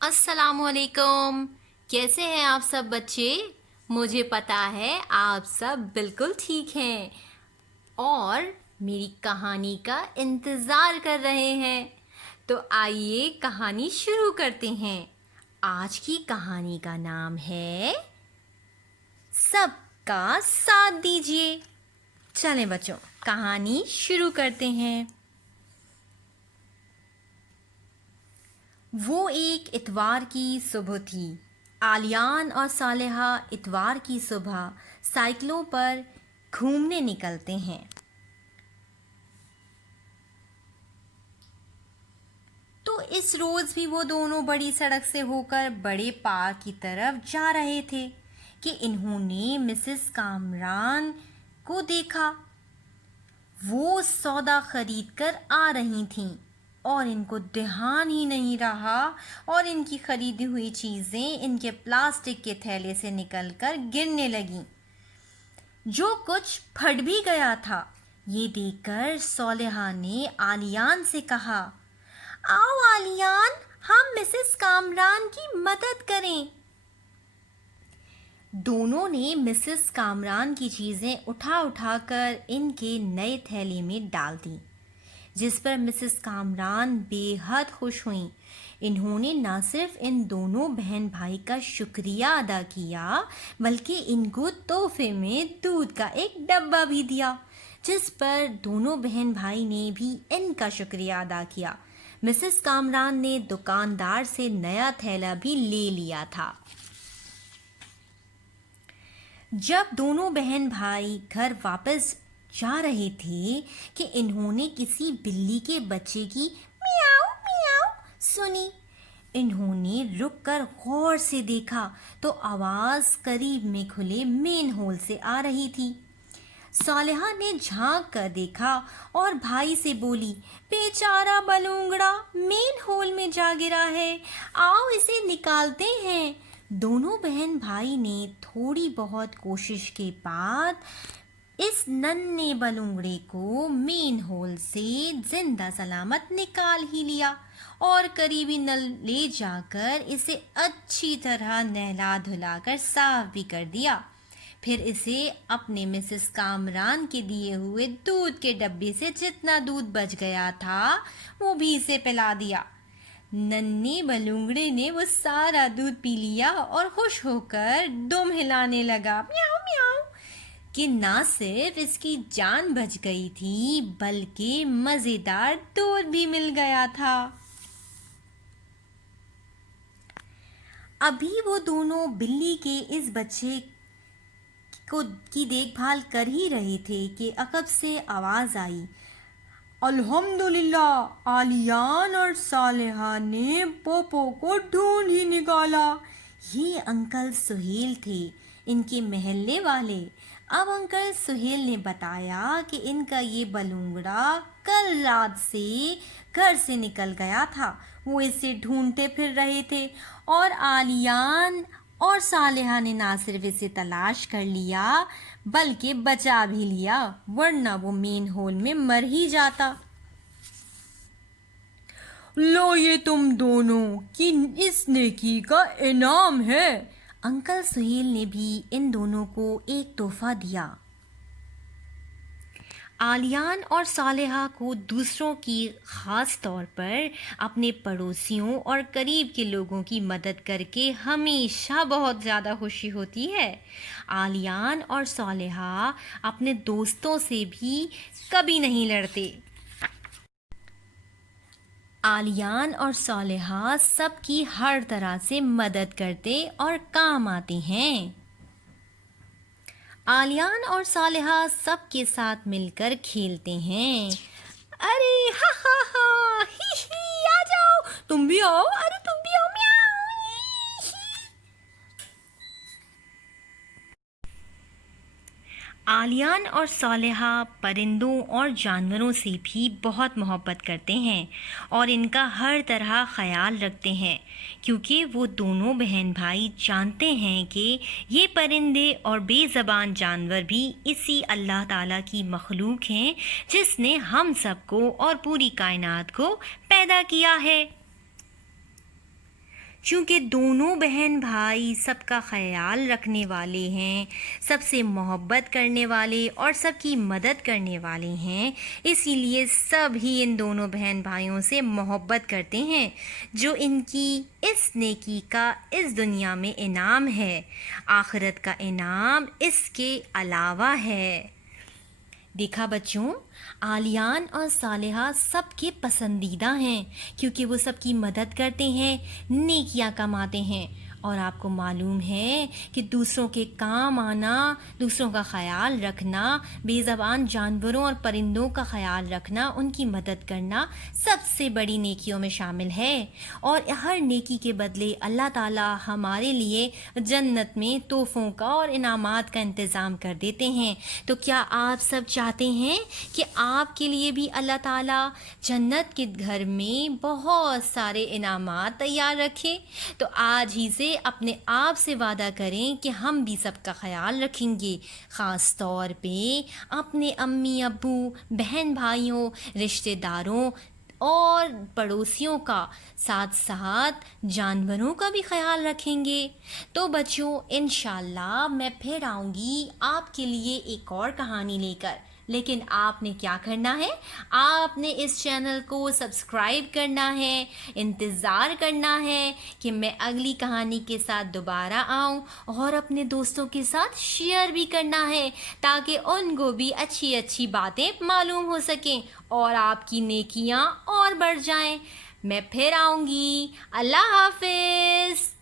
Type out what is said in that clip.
السلام علیکم. کیسے ہیں آپ سب بچے؟ مجھے پتا ہے آپ سب بالکل ٹھیک ہیں اور میری کہانی کا انتظار کر رہے ہیں. تو آئیے کہانی شروع کرتے ہیں. آج کی کہانی کا نام ہے سب کا ساتھ دیجیے. چلیں بچوں کہانی شروع کرتے ہیں. وہ ایک اتوار کی صبح تھی. عالیان اور صالحہ اتوار کی صبح سائیکلوں پر گھومنے نکلتے ہیں. تو اس روز بھی وہ دونوں بڑی سڑک سے ہو کر بڑے پارک کی طرف جا رہے تھے کہ انہوں نے مسز کامران کو دیکھا. وہ سودا خرید کر آ رہی تھیں اور ان کو دھیان ہی نہیں رہا اور ان کی خریدی ہوئی چیزیں ان کے پلاسٹک کے تھیلے سے نکل کر گرنے لگیں جو کچھ پھٹ بھی گیا تھا. یہ دیکھ کر صالحہ نے عالیان سے کہا، آؤ عالیان ہم مسز کامران کی مدد کریں. دونوں نے مسز کامران کی چیزیں اٹھا کر ان کے نئے تھیلے میں ڈال دیں جس پر مسز کامران بے حد خوش ہوئیں. انہوں نے نہ صرف ان دونوں بہن بھائی کا شکریہ ادا کیا بلکہ ان کو تحفے میں دودھ کا ایک ڈبہ بھی دیا جس پر دونوں بہن بھائی نے بھی ان کا شکریہ ادا کیا. مسز کامران نے دکاندار سے نیا تھیلا بھی لے لیا تھا. جب دونوں بہن بھائی گھر واپس جا رہے تھے کہ انہوں نے کسی بلی کے بچے کی میاؤ میاؤ سنی. انہوں نے رک کر غور سے دیکھا تو آواز قریب میں کھلے مین ہول سے آ رہی تھی. صالحہ نے جھانک کر دیکھا اور بھائی سے بولی، بیچارہ بلونگڑا مین ہول میں جا گرا ہے، آؤ اسے نکالتے ہیں. دونوں بہن بھائی نے تھوڑی بہت کوشش کے بعد اس ننھے بلونگڑے کو مین ہول سے زندہ سلامت نکال ہی لیا اور قریبی نل لے جا کر اسے اچھی طرح نہلا دھلا کر صاف بھی کر دیا. پھر اسے اپنے مسز کامران کے دیے ہوئے دودھ کے ڈبے سے جتنا دودھ بچ گیا تھا وہ بھی اسے پلا دیا. ننھے بلونگڑے نے وہ سارا دودھ پی لیا اور خوش ہو کر دم ہلانے لگا میاؤ میاؤ کہ نہ صرف اس کی جان بچ گئی تھی بلکہ مزیدار دودھ بھی مل گیا تھا. ابھی وہ دونوں بلی کے اس بچے کی دیکھ بھال کر ہی رہے تھے کہ عقب سے آواز آئی، الحمدللہ عالیان اور صالحہ نے پوپو کو ڈھونڈ ہی نکالا. یہ انکل سہیل تھے، ان کے محلے والے. اب انکل سہیل نے بتایا کہ ان کا یہ بلونگڑا کل رات سے گھر سے نکل گیا تھا. وہ اسے ڈھونڈتے پھر رہے تھے اور عالیان اور صالحہ نے نہ صرف اسے تلاش کر لیا بلکہ بچا بھی لیا ورنہ وہ مین ہول میں مر ہی جاتا. لو یہ تم دونوں کی اس نیکی کا انعام ہے. انکل سہیل نے بھی ان دونوں کو ایک تحفہ دیا. عالیان اور صالحہ کو دوسروں کی خاص طور پر اپنے پڑوسیوں اور قریب کے لوگوں کی مدد کر کے ہمیشہ بہت زیادہ خوشی ہوتی ہے. عالیان اور صالحہ اپنے دوستوں سے بھی کبھی نہیں لڑتے. عالیان اور صالحہ سب کی ہر طرح سے مدد کرتے اور کام آتے ہیں. عالیان اور صالحہ سب کے ساتھ مل کر کھیلتے ہیں. ارے ہا ہا ہا ہی ہی آ جاؤ، تم بھی آؤ، ارے تم بھی آؤ میاؤ ہی ہی. عالیان اور صالحہ پرندوں اور جانوروں سے بھی بہت محبت کرتے ہیں اور ان کا ہر طرح خیال رکھتے ہیں کیونکہ وہ دونوں بہن بھائی جانتے ہیں کہ یہ پرندے اور بے زبان جانور بھی اسی اللہ تعالیٰ کی مخلوق ہیں جس نے ہم سب کو اور پوری کائنات کو پیدا کیا ہے. چونکہ دونوں بہن بھائی سب کا خیال رکھنے والے ہیں، سب سے محبت کرنے والے اور سب کی مدد کرنے والے ہیں، اسی لیے سب ہی ان دونوں بہن بھائیوں سے محبت کرتے ہیں، جو ان کی اس نیکی کا اس دنیا میں انعام ہے۔ آخرت کا انعام اس کے علاوہ ہے۔ دیکھا بچوں، عالیان اور صالحہ سب کے پسندیدہ ہیں کیونکہ وہ سب کی مدد کرتے ہیں، نیکیاں کماتے ہیں، اور آپ کو معلوم ہے کہ دوسروں کے کام آنا، دوسروں کا خیال رکھنا، بے زبان جانوروں اور پرندوں کا خیال رکھنا، ان کی مدد کرنا سب سے بڑی نیکیوں میں شامل ہے، اور ہر نیکی کے بدلے اللہ تعالیٰ ہمارے لیے جنت میں تحفوں کا اور انعامات کا انتظام کر دیتے ہیں۔ تو کیا آپ سب چاہتے ہیں کہ آپ کے لیے بھی اللہ تعالیٰ جنت کے گھر میں بہت سارے انعامات تیار رکھے؟ تو آج ہی سے اپنے آپ سے وعدہ کریں کہ ہم بھی سب کا خیال رکھیں گے، خاص طور پہ اپنے امی ابو، بہن بھائیوں، رشتہ داروں اور پڑوسیوں کا، ساتھ ساتھ جانوروں کا بھی خیال رکھیں گے۔ تو بچوں، انشاءاللہ میں پھر آؤں گی آپ کے لیے ایک اور کہانی لے کر، لیکن آپ نے کیا کرنا ہے؟ آپ نے اس چینل کو سبسکرائب کرنا ہے، انتظار کرنا ہے کہ میں اگلی کہانی کے ساتھ دوبارہ آؤں، اور اپنے دوستوں کے ساتھ شیئر بھی کرنا ہے تاکہ ان کو بھی اچھی اچھی باتیں معلوم ہو سکیں اور آپ کی نیکیاں اور بڑھ جائیں۔ میں پھر آؤں گی۔ اللہ حافظ۔